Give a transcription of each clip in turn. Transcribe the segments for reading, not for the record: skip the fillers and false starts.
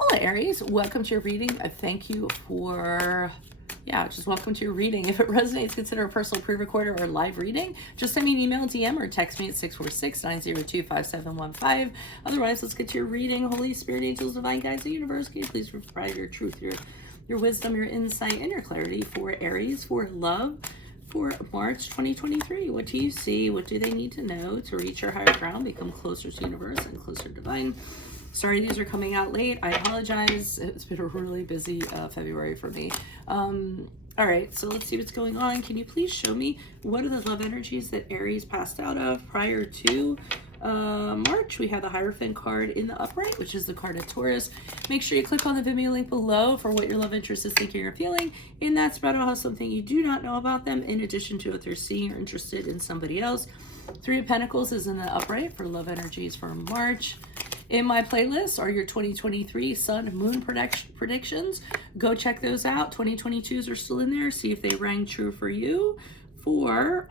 Hola Aries, welcome to your reading. Thank you for, just welcome to your reading. If it resonates, consider a personal pre-recorder or live reading. Just send me an email, DM, or text me at 646-902-5715. Otherwise, let's get to your reading. Holy Spirit, angels, divine guides, the universe, can you please provide your truth, your wisdom, your insight, and your clarity for Aries, for love, for March 2023. What do you see? What do they need to know to reach your higher ground, become closer to universe and closer to divine? Sorry these are coming out late. I apologize. It's been a really busy February for me. All right, so let's see what's going on. Can you please show me what are the love energies that Aries passed out of prior to March? We have the Hierophant card in the upright, which is the card of Taurus. Make sure you click on the Vimeo link below for what your love interest is thinking or feeling. In that spread, I'll have something you do not know about them, in addition to if they're seeing or interested in somebody else. Three of Pentacles is in the upright for love energies for March. In my playlist are your 2023 Sun Moon predictions. Go check those out. 2022s are still in there. See if they rang true for you, or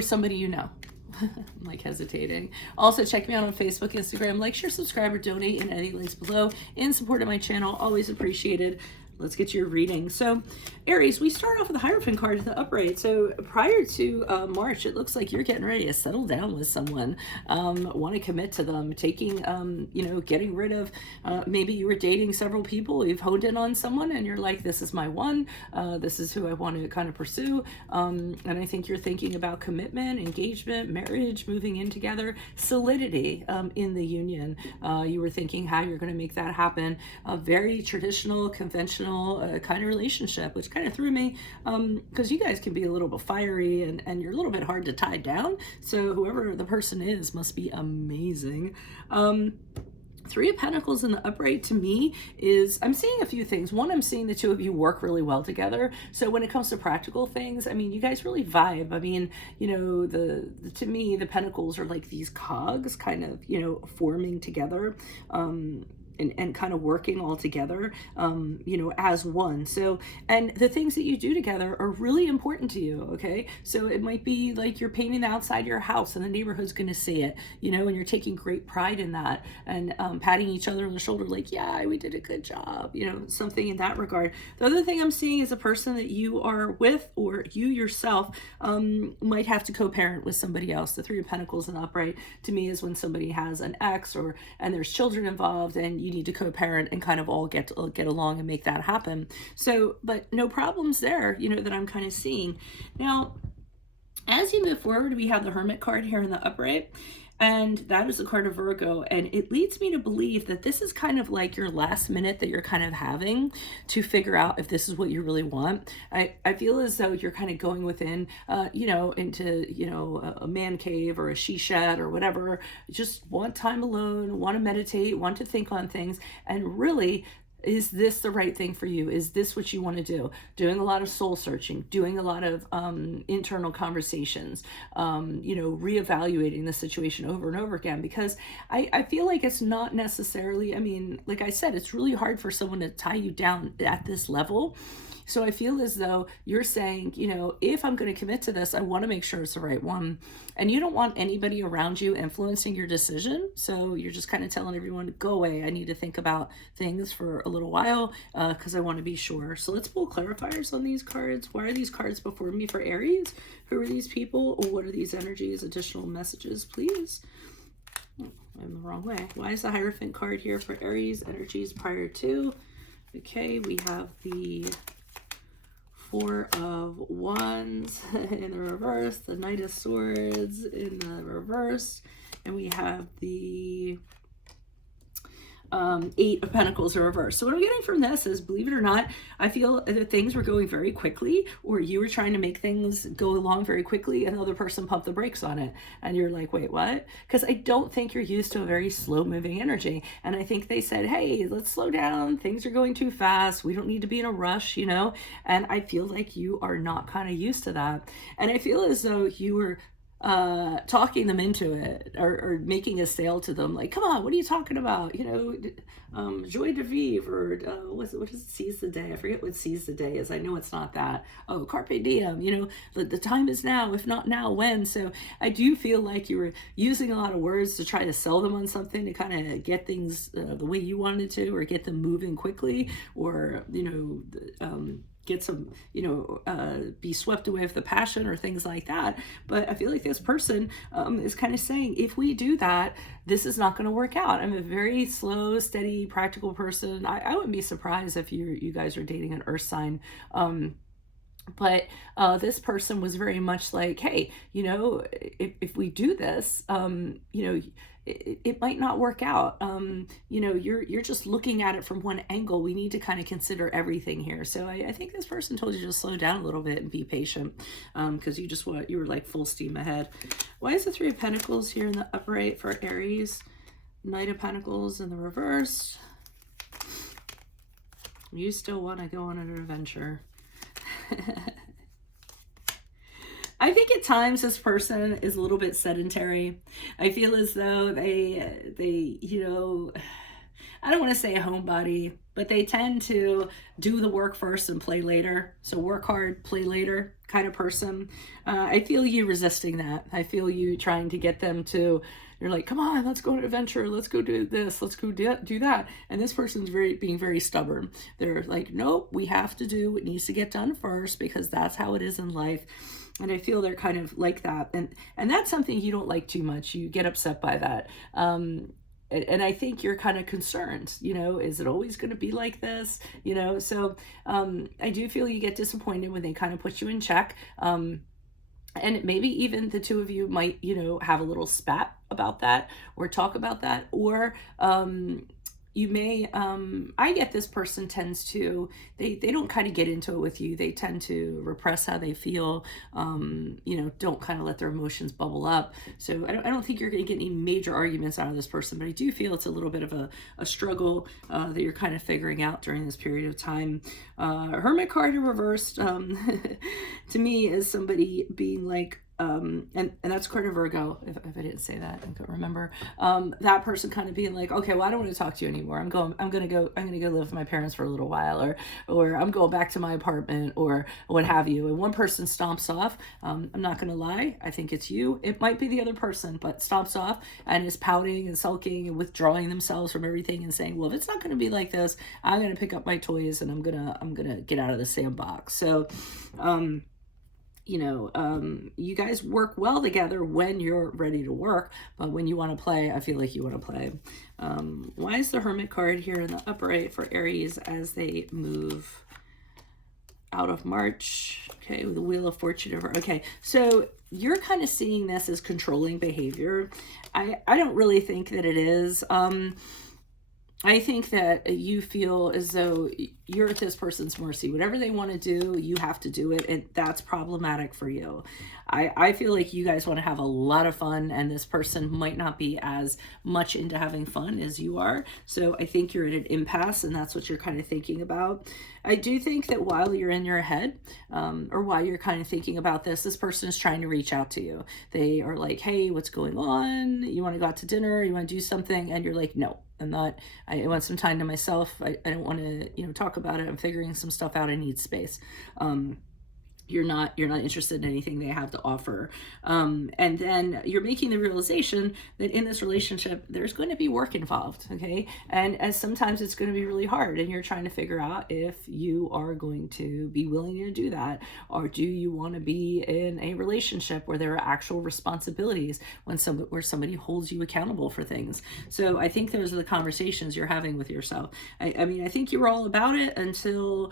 somebody you know. I'm like hesitating. Also, check me out on Facebook, Instagram. Like, share, subscribe, or donate in any links below in support of my channel. Always appreciated. Let's get your reading. So Aries, we start off with the Hierophant card in the upright. So prior to March, it looks like you're getting ready to settle down with someone, want to commit to them, taking, getting rid of, maybe you were dating several people, you've honed in on someone and you're like, this is my one, this is who I want to kind of pursue. And I think you're thinking about commitment, engagement, marriage, moving in together, solidity in the union. You were thinking how you're going to make that happen. A very traditional, conventional kind of relationship, which kind of threw me because you guys can be a little bit fiery and you're a little bit hard to tie down. So whoever the person is must be amazing. Three of Pentacles in the upright to me is, I'm seeing a few things. One, I'm seeing the two of you work really well together. So when it comes to practical things, I mean, you guys really vibe. I mean, to me, the Pentacles are like these cogs kind of, forming together. And kind of working all together, as one. So, and the things that you do together are really important to you, okay? So it might be like you're painting the outside of your house and the neighborhood's gonna see it, and you're taking great pride in that and patting each other on the shoulder like, yeah, we did a good job, something in that regard. The other thing I'm seeing is a person that you are with or you yourself might have to co-parent with somebody else. The Three of Pentacles in the upright to me is when somebody has an ex and there's children involved and you need to co-parent and kind of all get along and make that happen. So, but no problems there, that I'm kind of seeing. Now, as you move forward, we have the Hermit card here in the upright, and that is the card of Virgo, and it leads me to believe that this is kind of like your last minute that you're kind of having to figure out if this is what you really want. I feel as though you're kind of going within, into, a man cave or a she shed or whatever, just want time alone, want to meditate, want to think on things, and really, is this the right thing for you? Is this what you want to do? Doing a lot of soul searching, doing a lot of internal conversations, reevaluating the situation over and over again, because I feel like it's not necessarily, I mean, like I said, it's really hard for someone to tie you down at this level. So I feel as though you're saying, if I'm going to commit to this, I want to make sure it's the right one. And you don't want anybody around you influencing your decision. So you're just kind of telling everyone to go away. I need to think about things for a little while because I want to be sure. So let's pull clarifiers on these cards. Why are these cards before me for Aries? Who are these people? Or what are these energies? Additional messages, please. Oh, I'm the wrong way. Why is the Hierophant card here for Aries? Energies prior to. Okay, we have the Four of Wands in the reverse, the Knight of Swords in the reverse, and we have the Eight of Pentacles in reverse. So what I'm getting from this is, believe it or not, I feel that things were going very quickly, or you were trying to make things go along very quickly and the other person pumped the brakes on it. And you're like, wait, what? Because I don't think you're used to a very slow moving energy. And I think they said, hey, let's slow down. Things are going too fast. We don't need to be in a rush, And I feel like you are not kind of used to that. And I feel as though you were talking them into it, or making a sale to them, like, come on, what are you talking about? Joy de vivre, or what is seize the day? I forget what seize the day is. I know it's not that. Oh, carpe diem, the time is now, if not now, when? So I do feel like you were using a lot of words to try to sell them on something, to kind of get things the way you wanted to, or get them moving quickly, or, get some, be swept away with the passion or things like that. But I feel like this person is kind of saying, if we do that, this is not going to work out. I'm a very slow, steady, practical person. I wouldn't be surprised if you guys are dating an earth sign. But this person was very much like, hey, if we do this, it might not work out. You're just looking at it from one angle. We need to kind of consider everything here. So I think this person told you to slow down a little bit and be patient, because you were like full steam ahead. Why is the Three of Pentacles here in the upright for Aries? Knight of Pentacles in the reverse. You still want to go on an adventure. I think at times this person is a little bit sedentary. I feel as though they I don't want to say a homebody, but they tend to do the work first and play later. So work hard, play later kind of person. I feel you resisting that. I feel you trying to get them to, you're like, come on, let's go on an adventure. Let's go do this. Let's go do that. And this person's being very stubborn. They're like, nope, we have to do what needs to get done first, because that's how it is in life. And I feel they're kind of like that. And that's something you don't like too much. You get upset by that. And I think you're kind of concerned, is it always going to be like this? So I do feel you get disappointed when they kind of put you in check. And maybe even the two of you might, have a little spat about that, or talk about that, or you may, I get this person tends to, they don't kind of get into it with you. They tend to repress how they feel, don't kind of let their emotions bubble up. So I don't think you're going to get any major arguments out of this person, but I do feel it's a little bit of a struggle that you're kind of figuring out during this period of time. Hermit card in reversed, to me, is somebody being like, and that's card of Virgo, if I didn't say that, I can't remember. That person kind of being like, okay, well, I don't want to talk to you anymore. I'm gonna go live with my parents for a little while, or I'm going back to my apartment, or what have you. And one person stomps off. I'm not gonna lie, I think it's you. It might be the other person, but stomps off and is pouting and sulking and withdrawing themselves from everything and saying, well, if it's not gonna be like this, I'm gonna pick up my toys and I'm gonna get out of the sandbox. So you guys work well together when you're ready to work, but when you want to play, I feel like you want to play. Why is the Hermit card here in the upright for Aries as they move out of March? Okay, with the Wheel of Fortune over. Okay, so you're kind of seeing this as controlling behavior. I don't really think that it is. I think that you feel as though you're at this person's mercy. Whatever they want to do, you have to do it, and that's problematic for you. I feel like you guys want to have a lot of fun, and this person might not be as much into having fun as you are. So I think you're at an impasse, and that's what you're kind of thinking about. I do think that while you're in your head, or while you're kind of thinking about this person is trying to reach out to you. They are like, hey, what's going on? You want to go out to dinner? You want to do something? And you're like, no. I want some time to myself. I don't want to, talk about it. I'm figuring some stuff out. I need space. You're not interested in anything they have to offer. And then you're making the realization that in this relationship, there's going to be work involved, okay? And as sometimes it's going to be really hard, and you're trying to figure out if you are going to be willing to do that, or do you want to be in a relationship where there are actual responsibilities where somebody holds you accountable for things. So I think those are the conversations you're having with yourself. I mean, I think you were all about it until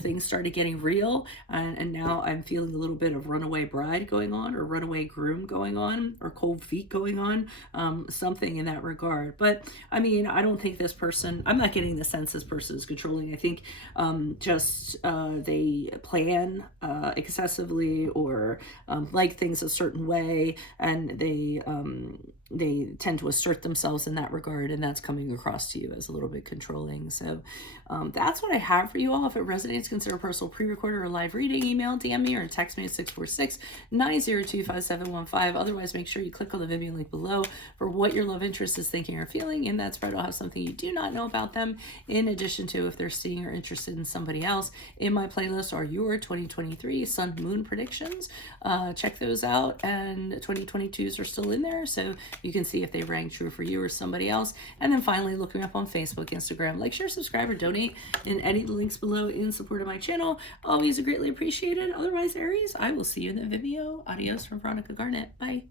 things started getting real, and now I'm feeling a little bit of runaway bride going on, or runaway groom going on, or cold feet going on, something in that regard. But I mean, I don't think this person, I'm not getting the sense this person is controlling. I think they plan excessively, or like things a certain way, and they they tend to assert themselves in that regard, and that's coming across to you as a little bit controlling. So that's what I have for you all. If it resonates, consider a personal pre-recorded or live reading. Email, DM me, or text me at 646-902-5715. Otherwise, make sure you click on the Vimeo link below for what your love interest is thinking or feeling. In that spread, I'll have something you do not know about them, in addition to if they're seeing or interested in somebody else. In my playlist are your 2023 Sun Moon predictions. Check those out, and 2022s are still in there, so you can see if they rang true for you or somebody else. And then finally, look me up on Facebook, Instagram. Like, share, subscribe, or donate in any of the links below in support of my channel. Always greatly appreciated. Otherwise, Aries, I will see you in the Vimeo. Adios from Veronica Garnet. Bye.